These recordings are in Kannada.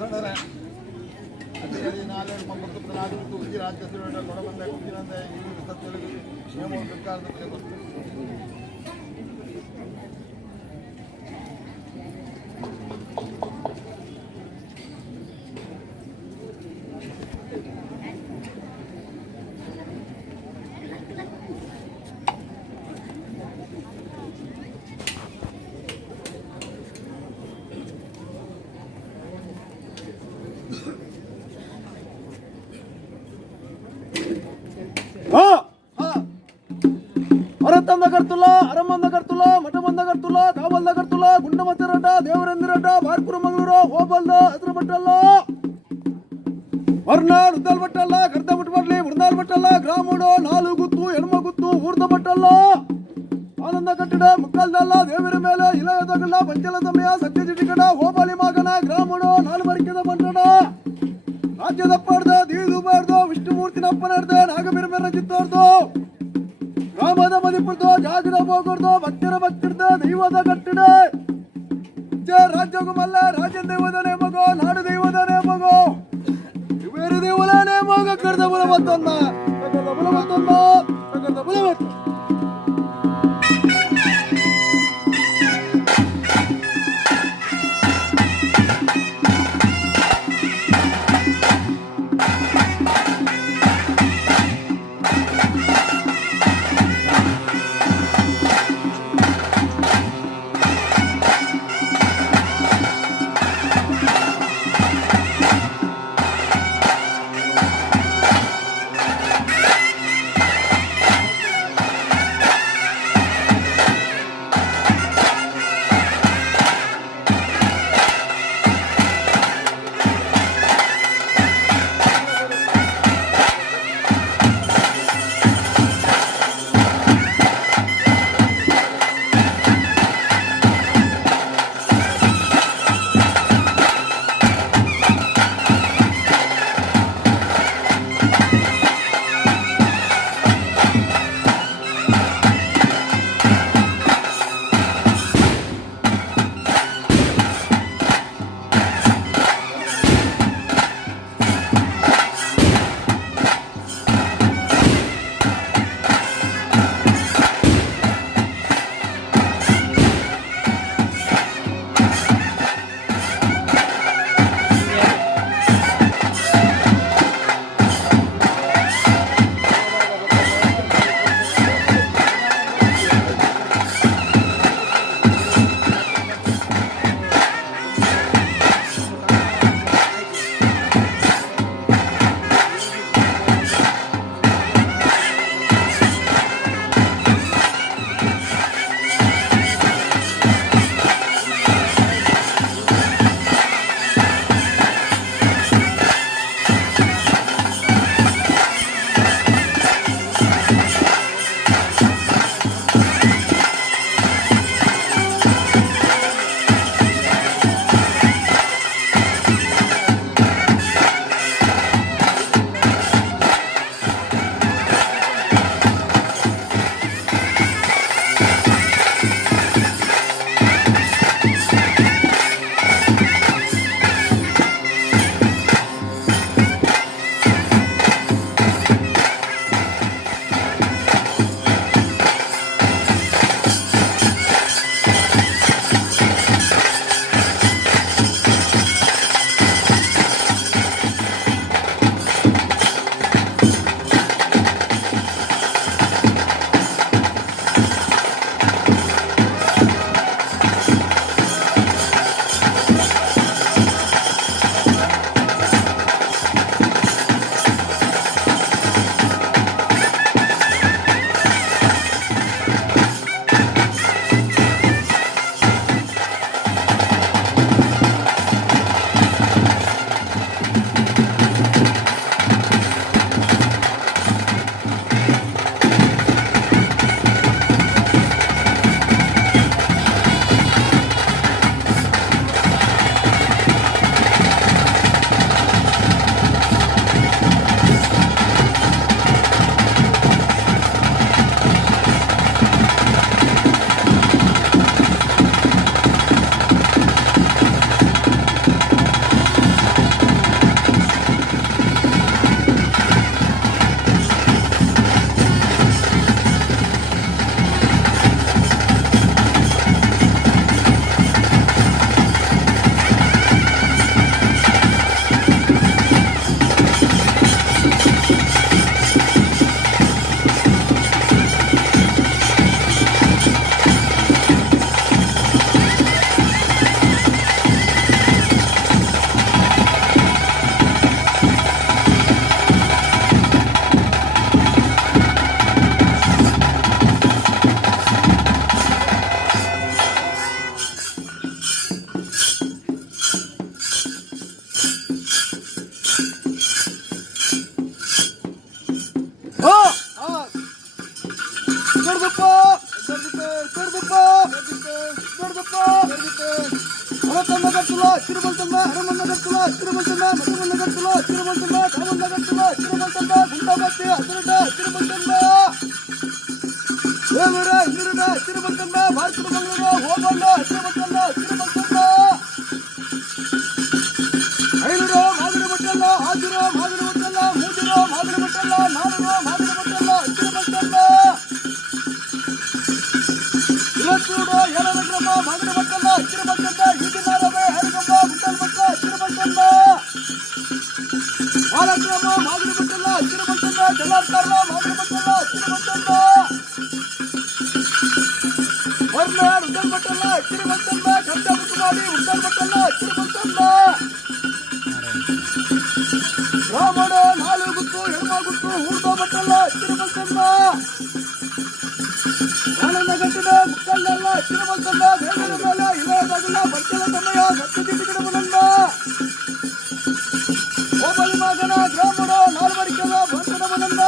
ಬಸವಣ್ಣರೇ ಅಧಿಕಾರಿ ನಾಲ್ವರು ಮಂಗಳೂರು ನಾಲ್ಕು ಉದ್ದಿ ರಾಜ್ಯ ಕೊಡಬಂದ ಕುಕ್ಕಿನಂತಾಯ ಈ ಸತ್ಯದಲ್ಲಿ ನೇಮ ಸರ್ಕಾರದ ಬಗ್ಗೆ ಅರತ್ತಂದಗರ್ ತುಲಾ ಅರಮಂದಗರ್ ತುಲಾ ಮಠಮಂದಗರ್ ತುಲಾ ಕಾವಲ್ನಗರ್ ತುಲಾ ಗುಂಡಮತ್ತಿರಡ್ಡ ದೇವರಂದಿರಡ್ಡ ಬಾರ್ಕುರು ಮಂಗಳೂರು ಹೋಬಲ್ದ ಹತ್ರ ಬಟ್ಟಲ್ಲ ಮರ್ನಾಡ್ ಉದ್ದಲ್ ಬಟ್ಟಲ್ಲ ಕರ್ದ ಮುಟ್ಬಡ್ಲಿ ಮೃಣಾಲ್ ಬಟ್ಟಲ್ಲ ಗ್ರಾಮೋಡು ನಾಲು ಗುತ್ತು ಹೆಣ್ಮ ಗುತ್ತು ಊರ್ದ ಬಟ್ಟಲ್ಲ ಆನಂದ ಕಟ್ಟಡ ಮುಕ್ಕಲ್ದಲ್ಲ ದೇವರ ಮೇಲೆ ಇಲಯದಗಲ್ಲ ಪಂಚಲ ಸಮಯ ಸತ್ಯಜಿಟಿಕಡ ಹೋಬಳಿ ಮಗನ ಗ್ರಾಮೋಡು ನಾಲು ಮರಿಕೆದ ಬಂಟಡ ರಾಜ್ಯದ ಪಾಡ್ದ ದೀದು ಬಾರ್ದು ವಿಷ್ಣುಮೂರ್ತಿನಪ್ಪ ನಡ್ದ ನಾಗಬಿರ್ಮೆರ ಚಿತ್ತೋರ್ದು ಗ್ರಾಮದ ಮದಿಪುರ್ದು ಜಾಗದ ಹೋಗೋರ್ದು ಭಕ್ತರ ಭಕ್ತಿರ್ದ ದೈವದ ಕಟ್ಟಡ ರಾಜ್ಯಗೂ ಮಲ್ಲ ರಾಜನ್ ದೈವದ ನೇಮಗೋ ನಾಡು ದೈವದ ನೇಮಗೋ ಬೇರೆ ದೇವದ ನೇಮಗ ಕರೆದ ಬುಲ ಮತ್ತೊಂದ ಹತ್ತಿರಮಂತನ್ನ ಮಠಮನ್ನ ಗಟ್ಟಲ ಹತ್ತಿರಮಂತನ್ನ ಕಾಮನ್ನ ಗಟ್ಟಲ ಹತ್ತಿರಮಂತನ್ನ ಗುಂಡಮತ್ತಿ ಹತ್ತಿರಟ ಹತ್ತಿರಮಂತನ್ನ ದೇವರ ಇಂದಿರನ ಹತ್ತಿರಮಂತನ್ನ ಭಾರತದ ಮಂಗಳೂರು ಹೋಗಲ್ಲ ಹತ್ತಿರಮಂತನ್ನ ಹತ್ತಿರಮಂತನ್ನ ಐನೂರು ಮಾದರಿ ಮಟ್ಟಲ್ಲ ಹಾಜರು ಮಾದರಿ ಮಟ್ಟಲ್ಲ ಮೂಜರು ಮಾದರಿ ಮಟ್ಟಲ್ಲ ನಾನೂರು ಮಾದರಿ ಮಟ್ಟಲ್ಲ ಹತ್ತಿರಮಂತನ್ನ ಇವತ್ತೂರು ಏಳರ ಗ್ರಾಮ ಮಾದರಿ ಮಟ್ಟಲ್ಲ ಹತ್ತಿರಮಂತನ್ನ ಈಗಿನಾರವೇ ಹರಿಗಮ್ಮ ಗುಂಡಲ್ ಮಟ್ಟ ಹತ್ತಿರಮಂತನ್ನ ಬಾಲಗ್ರಾಮ ಮಾದರಿ ಮಟ್ಟಲ್ಲ ಹತ್ತಿರಮಂತನ್ನ ಜಲಾರ್ತಾರ ಮಾದರಿ ಮಟ್ಟಲ್ಲ ಹತ್ತಿರಮಂತನ್ನ ವರ್ಣ ಉದ್ದಲ್ ಮಟ್ಟಲ್ಲ ಹತ್ತಿರಮಂತನ್ನ ಕಡ್ಡ ಮುಟ್ಟು ಮಾಡಿ ಉದ್ದಲ್ ಮಟ್ಟಲ್ಲ ಹತ್ತಿರಮಂತನ್ನ ಬ್ರಾಹ್ಮಣ ನಾಲು ಗುತ್ತು ಹೆಣ್ಮಗುತ್ತು ಊರ್ದ ಮಟ್ಟಲ್ಲ ಹತ್ತಿರಮಂತನ್ನ ಆನಂದ ಗಂಟಿನ ಮುಕ್ಕಲ್ಲೆಲ್ಲ ಹತ್ತಿರಮಂತನ್ನ ದೇವರ ಮೇಲೆ ಇಲ್ಲದಾಗಲ್ಲ ಬಚ್ಚಲ ಸಮಯ ಸತ್ಯಜಿತ್ ಗಿಡಮನನ್ನ ಓಬಲಿ ಮಗನ ಬ್ರಾಹ್ಮಣ ನಾಲ್ವಡಿಕೆದ ಬಂಧನವನನ್ನ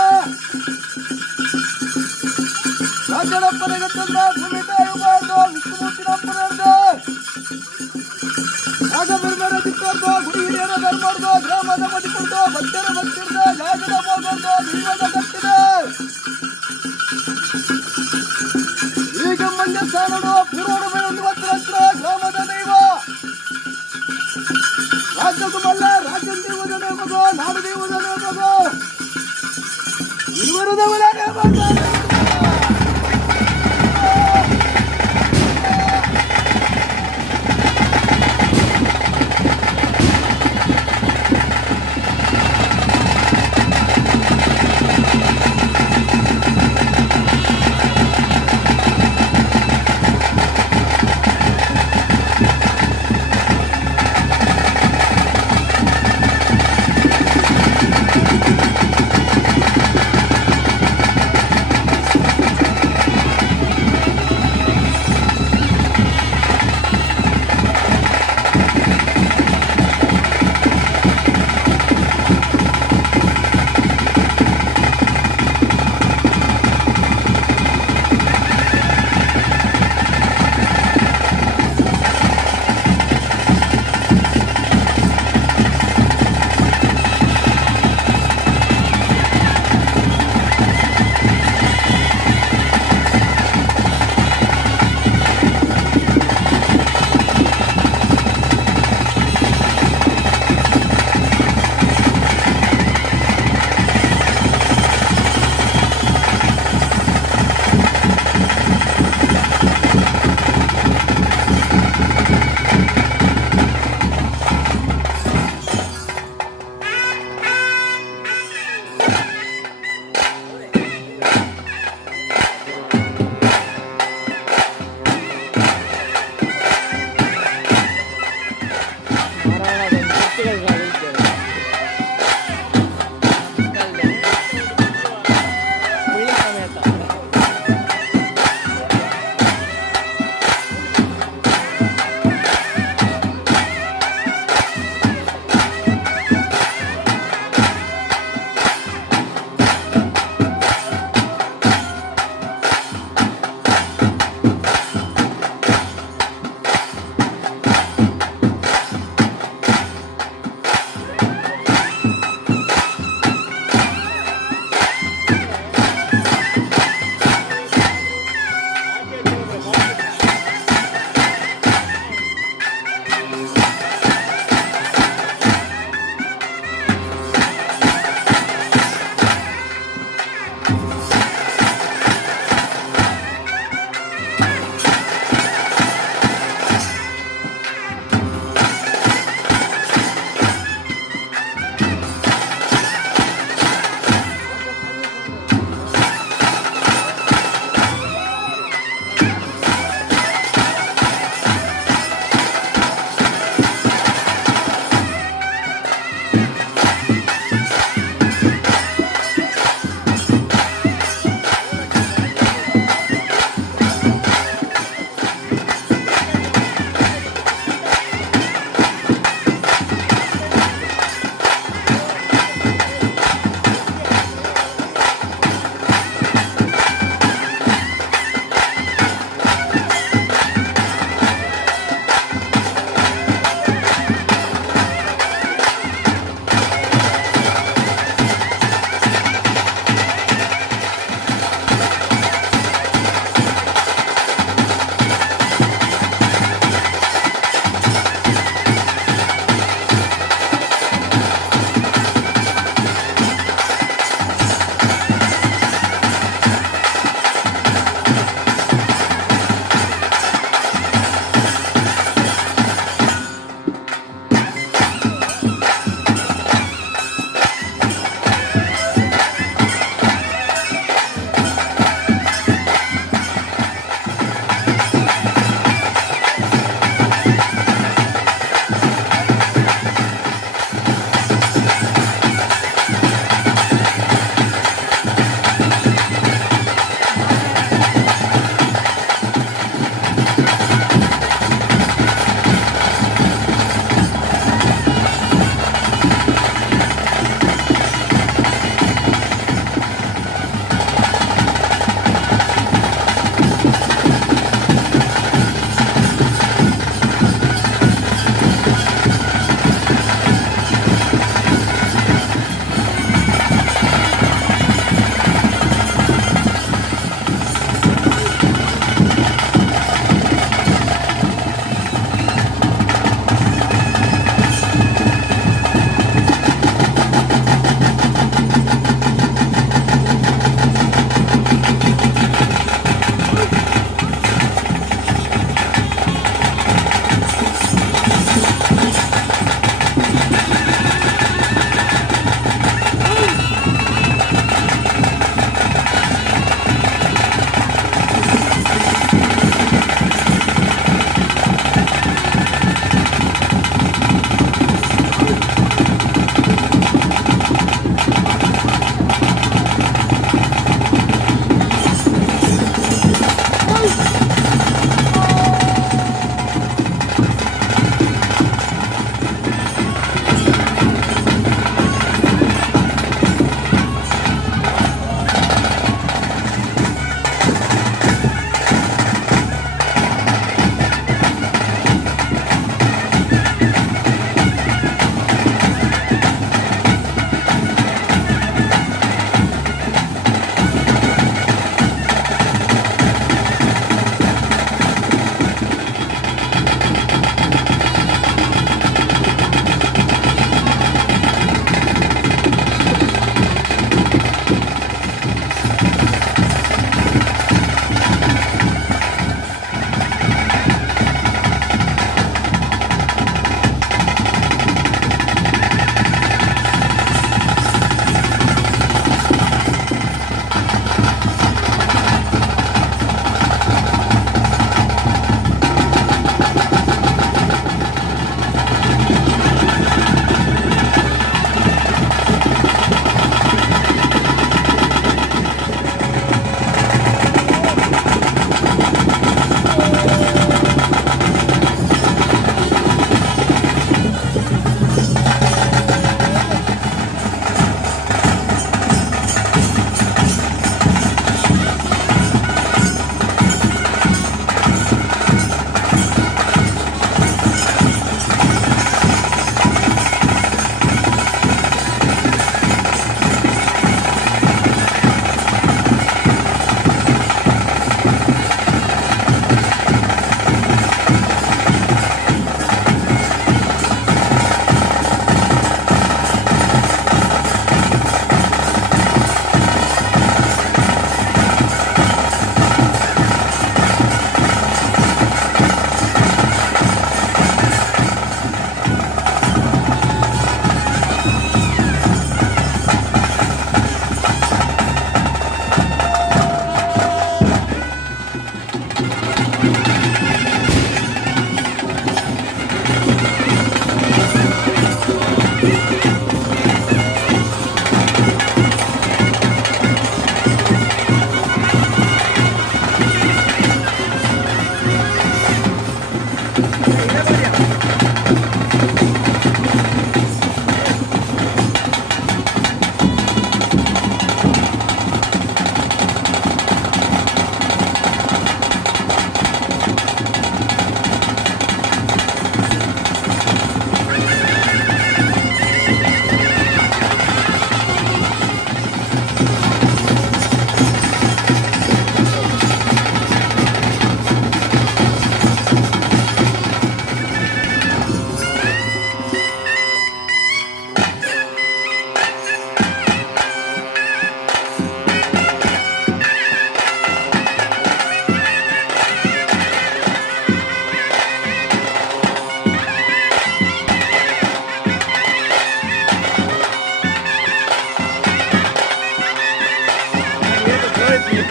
ರಾಜನಪ್ಪನಿಗೆ ತಂದ ಭೂಮಿ ತಾಯಬಾರ್ದು ವಿಷ್ಣುಮೂರ್ತಿನಪ್ಪನರ್ದು ನಾಗಬಿರ್ಮೇರ ಚಿತ್ತರ್ದು ಗುಡಿ ಹಿರಿಯರ ಧರ್ಮರ್ದು ಗ್ರಾಮದ ಮದಿಪುರ್ದು ಭಕ್ತರ ಭಕ್ತಿರ್ದ ಜಾಗದ ಮೋಗರ್ದು ದೈವದ ಕಟ್ಟಿದೆ ಈಗ ಮಂಡ್ಯ ಸ್ಥಾನಡು ಪೂರ್ವಡುಮೆ ಹೊಂದುವತ್ತರ ಗ್ರಾಮದ ದೈವ ರಾಜ್ಯದ ಮಲ್ಲ ರಾಜ್ಯದ ದೇವದನೇ ಮಗ ನಾಡು ದೇವದನೇ ಮಗ ಇರುವರದವನೇ ಮಗ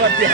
ಅಂಚೆ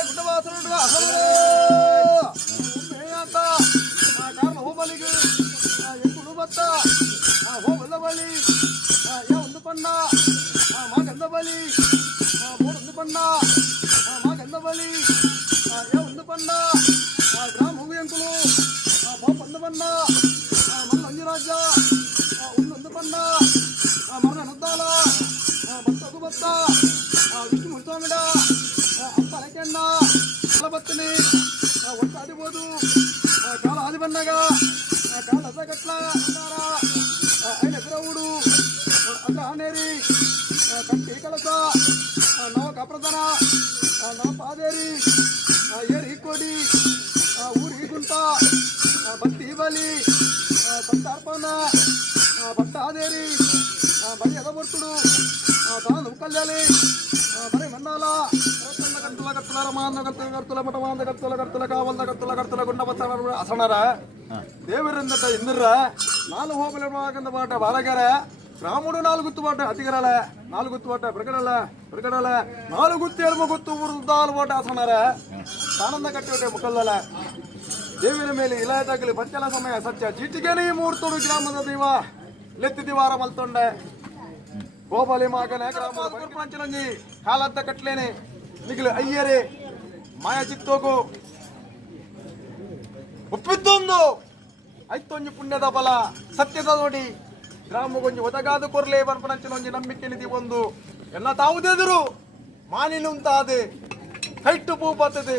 ಗುಡ್ಡವಾಸನ ಅಂತ ಕಾರಣ ಹೋಬಲಿಗೆ ಎಂಟು ಬತ್ತ ಹೋಗಲ್ಲ ಬಲಿ ಒಂದು ಪಣ್ಣ ಮಾಗಂದ ಬಲಿ ಮೂರೊಂದು ಪಣ್ಣ ಮಾಗಂದ ಬಲಿ ಒಂದು ಪಣ್ಣ ಗ್ರಾಮ ಹೋಗಿ ಅಂಕುಲು ಒಂದು ಪಣ್ಣ ಮಲ್ಲ ಅಂಜರಾಜ ಒಂದೊಂದು ಪಣ್ಣ ಮರಣ ನುದ್ದಾಲ ಬತ್ತದು ಬತ್ತ ವಿಷ್ಣು ಮುರ್ಸ್ವಾಮಿಡ ಅಪ್ಪ ಅಲಕೆಣ್ಣ ಬತ್ತನಿ ಒಟ್ಟು ಅದಿಬೋದು ಕಾಲ ಆದಿ ಬಣ್ಣಗ ಕಾಲ ಹಸಗಟ್ಲ ಐನ ಬಿರವುಡು ಅದ್ರ ಆನೇರಿ ಕಟ್ಟಿ ಕಳಸ ನವ ಕಪ್ರದನ ನವ ಪಾದೇರಿ ಏರಿ ಕೊಡಿ ಊರಿ ಗುಂಟ ಬತ್ತಿ ಬಲಿ ಬತ್ತ ಅರ್ಪಣ ಬಟ್ಟ ಆದೇರಿ ಬಲಿ ಅದ ಬರ್ತುಡು ತಾನು ಕಲ್ಯಾಲಿ ಬರೀ ಮಂಡಾಲ ಗರ್ತಲ ಗರ್ತಲ ರಮಾಂದ ಗರ್ತಲ ಗರ್ತಲ ಮಠವಾಂದ ಗರ್ತಲ ಗರ್ತಲ ಕಾವಲ್ದ ಗರ್ತಲ ಗರ್ತಲ ಗುಂಡ ಬತ್ತ ಅಸಣರ ದೇವರಿಂದ ಇಂದ್ರ ನಾಲು ಹೋಗಲಿರುವಾಗಂದ ಬಾಟ ಬಾಲಗಾರ ರಾಮುಡು ನಾಲ್ಕು ಗುತ್ತು ಬಾಟ ಅತಿಗರಳ ನಾಲ್ಕು ಗುತ್ತು ಬಾಟ ಬಿರಗಡಲ ನಾಲ್ಕು ಗುತ್ತು ಎಲ್ಮ ಗುತ್ತು ಉರುದಾಲು ಬಾಟ ಅಸಣರ ಆನಂದ ಕಟ್ಟಿ ಮುಖಲ್ದಲ ದೇವಿನ ಮೇಲೆ ಇಲಾಯದಾಗಲಿ ಪಂಚಲ ಸಮಯ ಸತ್ಯ ಚೀಟಿಗೆನೇ ಮೂರ್ತೋಡು ಗ್ರಾಮದ ದೈವ ಲೆತ್ತಿ ದಿವಾರ ಮಲ್ತೊಂಡೆ ಗೋಪಾಲಿ ಮಗನ ಗ್ರಾಮಂಚಲಂಜಿ ಕಾಲಂತ ಕಟ್ಲೇನೆ ನಿಖಿಲು ಅಯ್ಯರೇ ಮಾಯಾ ಚಿತ್ತೋಗು ಒಪ್ಪಿದ್ದೊಂದು ಐತೊಂಜಿ ಪುಣ್ಯದ ಬಲ ಸತ್ಯದ ನೋಡಿ ಗ್ರಾಮಗೊಂಜಿ ಒದಗಾದು ಕೊರ್ಲೆ ಬನ್ಪನಂಚಿನೊಂಜಿ ನಂಬಿಕೆ ನಿಧಿ ಒಂದು ಎಲ್ಲ ತಾವುದೆದುರು ಮಾನಿಲು ಉಂತಾದೆ ಕೈಟ್ಟು ಪೂ ಬರ್ತದೆ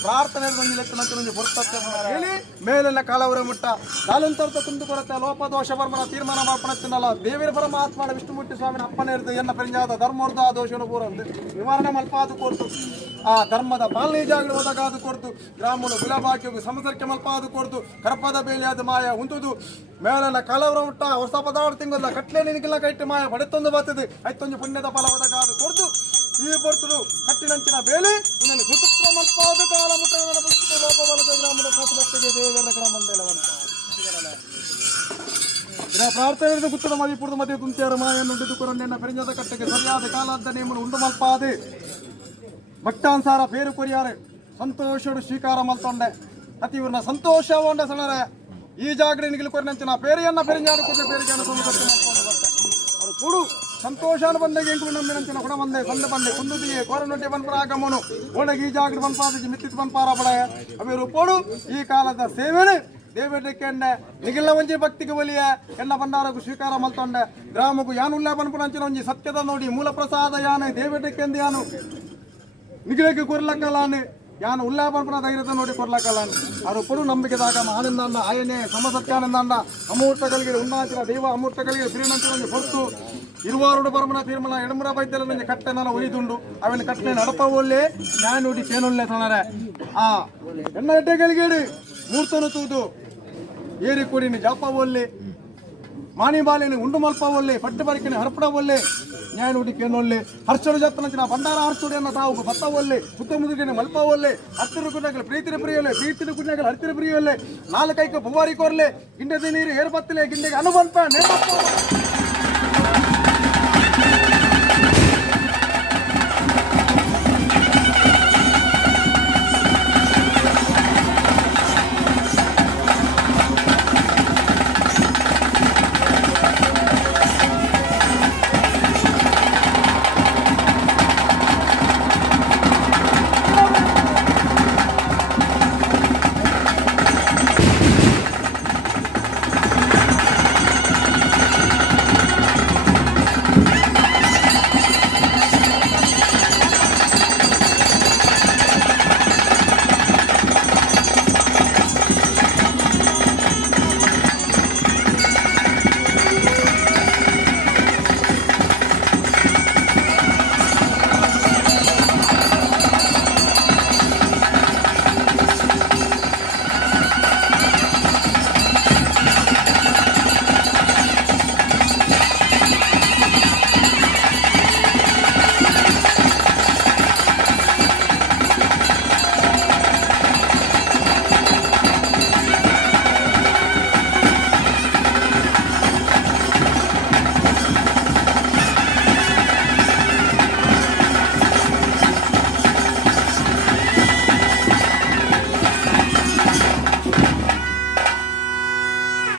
ಪ್ರಾರ್ಥನೆ ಹೇಳಿ ಮೇಲೆಲ್ಲ ಕಾಲವರ ಮುಟ್ಟ ಕಾಲಂತರ್ತ ಕುಂದು ಕೊರತೆ ಲೋಪದೋಷ ಬರ್ಮನ ತೀರ್ಮಾನ ಮಾಡ್ಪಣತ್ತಿನಲ್ಲ ದೇವರ ಪರಮಾತ್ಮನ ವಿಷ್ಣುಮೂರ್ತಿ ಸ್ವಾಮಿನ ಅಪ್ಪನೇ ಇರ್ತದೆ ಎನ್ನ ಪರಿಜಾದ ಧರ್ಮೋರ್ಧ ದೋಷವನ್ನು ಪೂರಂದು ನಿವಾರಣೆ ಮಲ್ಪಾದು ಕೊಡ್ತು ಆ ಧರ್ಮದ ಪಾಲನೆ ಜಾಗಗಳು ಒದಗಾದು ಕೊಡ್ತು ಗ್ರಾಮಗಳು ಗುಲಾಬಾಕಿಗೂ ಸಮಸರ್ಕೆ ಮಲ್ಪಾದು ಕೊಡ್ತು ಕರ್ಪದ ಬೇಲಿಯಾದ ಮಾಯ ಉಂಟುದು ಮೇಲೆಲ್ಲ ಕಾಲವರ ಮುಟ್ಟ ಹೊಸ ಪದಾರ್ಥ ತಿಂಗಲ್ಲ ಕಟ್ಲೆ ನಿನಗಿಲ್ಲ ಕೈಟ್ಟು ಮಾಯ ಬಡೆತ್ತೊಂದು ಬರ್ತದೆ ಐತೊಂದು ಪುಣ್ಯದ ಫಲ ಒದಗಾದು ಕೊಡ್ತು ಈ ಬರ್ತಡು ಕಟ್ಟಿನಂಚಿನ ಬೇಲಿ ಇನ್ನೊಂದು ಸುಸೂತ್ರ ಮಲ್ಪಾದು ಕಾಲ ಮುಟ್ಟ ಲೋಪಬಲದ ಗ್ರಾಮದ ಪ್ರತಿಭಕ್ತಿಗೆ ದೇವರ ಗ್ರಾಮಂದೆಲ್ಲವನ್ನ ಪ್ರಾರ್ಥನೆ ಗುತ್ತದ ಮದಿಪುರದ ಮಧ್ಯೆ ಕುಂತಿಯರ ಮಾಯನ್ನು ದುಡುಕರನ್ನೆನ್ನ ಪೆರಿಂಜದ ಕಟ್ಟೆಗೆ ಸರಿಯಾದ ಕಾಲಾದ ನೇಮನು ಉಂಡು ಮಲ್ಪಾದೆ ಭಕ್ತಾನ್ಸಾರ ಬೇರು ಕೊರಿಯಾರೆ ಸಂತೋಷಡು ಸ್ವೀಕಾರ ಮಲ್ತೊಂಡೆ ಅತಿ ಇವ್ರನ್ನ ಸಂತೋಷ ಹೊಂಡ ಸಣರೆ ಈ ಜಾಗಡೆ ನಿಗಿಲು ಕೊರಿನಂಚಿನ ಪೇರಿಯನ್ನ ಪೆರಿಂಜಾಡು ಕೊಟ್ಟ ಪೇರಿಗೆ ಅವರು ಕೂಡು ಸಂತೋಷಾನು ಬಂದಾಗ ಎಂಟು ನಂಬಿನಂಚಿನ ಹುಡ ಬಂದೆ ಸಂದೆ ಬಂದೆ ಕುಂದುದಿಯೇ ಕೋರನೊಡ್ಡಿ ಬನ್ಪರ ಆಗಮನು ಒಳಗೆ ಈ ಜಾಗಡೆ ಬನ್ಪಾದ ಮಿತ್ತಿತ್ ಬನ್ಪಾರ ಬಡ ಅವಿರು ಪೋಡು ಈ ಕಾಲದ ಸೇವೆನೆ ದೇವಕ್ಕೆ ನಿಗಿಲ್ಲ ಒಂಜಿ ಭಕ್ತಿಗೆ ಒಲಿಯ ಎನ್ನ ಬಂಡಾರಗೂ ಸ್ವೀಕಾರ ಮಲ್ತೊಂಡೆ ಗ್ರಾಮಕ್ಕೂ ಯಾನು ಉಲ್ಲ ಬನ್ಪುನಂಚಿನ ಒಂಜಿ ಸತ್ಯದ ನೋಡಿ ಮೂಲ ಪ್ರಸಾದ ಯಾನೆ ದೇವಕ್ಕೆ ಯಾನು ನಿಗಿಲಕ್ಕೆ ಕೊರ್ಲಕ್ಕಲ್ಲಾನೆ ಯಾನು ಉಲ್ಲ ಬನ್ಪುನ ಧೈರ್ಯದ ನೋಡಿ ಕೊರ್ಲಕ್ಕಲ್ಲಾನೆ ಅವರು ಪುಡು ನಂಬಿಕೆದಾಗ ಆನಂದ ಆಯನೆ ಸಮಸತ್ಯಾನಂದ ಅಮೂರ್ತಗಳಿಗೆ ಉನ್ನಾಚಿನ ದೈವ ಅಮೂರ್ತಗಳಿಗೆ ಶ್ರೀಮಂತರಲ್ಲಿ ಹೊರತು ಇರುವಾರುಡು ಬರ್ಮನ ತೀರ್ಮಾನ ಎಡಮುರ ಬೈದ್ಯರ ನಂಗೆ ಕಟ್ಟೆ ನಾನು ಉಳಿದುಂಡು ಅವನ ಕಟ್ಟೆ ನಡಪ ಒಳ್ಳೆ ನಾನು ನೋಡಿ ತೇನೊಳ್ಳೆ ತನರೆ ಆ ಎನ್ನ ಎಡ್ಡೆಗಳಿಗೆ ಮೂರ್ತನು ತೂದು ಏರಿ ಕೊಡಿನಿ ಜಾಪ ಒಳ್ಳೆ ಮಾನಿ ಬಾಲಿನಿ ಉಂಡು ಮಲ್ಪ ಒಳ್ಳೆ ಪಟ್ಟು ಬರಿಕಿನಿ ಹರಪಡ ಒಳ್ಳೆ ನ್ಯಾಯ ನುಡಿ ಕೇನೊಳ್ಳೆ ಹರ್ಷರು ಜತ್ತನ ಭಂಡಾರ ಹರ್ಸುಡಿಯನ್ನ ತಾವು ಬತ್ತ ಒಳ್ಳೆ ಸುತ್ತಮುತ್ತಲಿನ ಮಲ್ಪ ಒಳ್ಳೆ ಹತ್ತಿರ ಕುಣ್ಣಗಳು ಪ್ರೀತಿನ ಪ್ರಿಯೊಳ್ಳೆ ಪ್ರೀತಿನ ಕುಣ್ಣಗಳು ಹತ್ತಿರ ಪ್ರಿಯೊಳ್ಳೆ ನಾಲ್ಕೈಕ ಬುವಾರಿ ಕೊರ್ಲೆ ಗಿಂಡದ ನೀರು ಏರ್ಬತ್ತಲೆ ಗಿಂಡೆಗೆ ಅನುಬಂಪ ನೇಮಪ್ಪ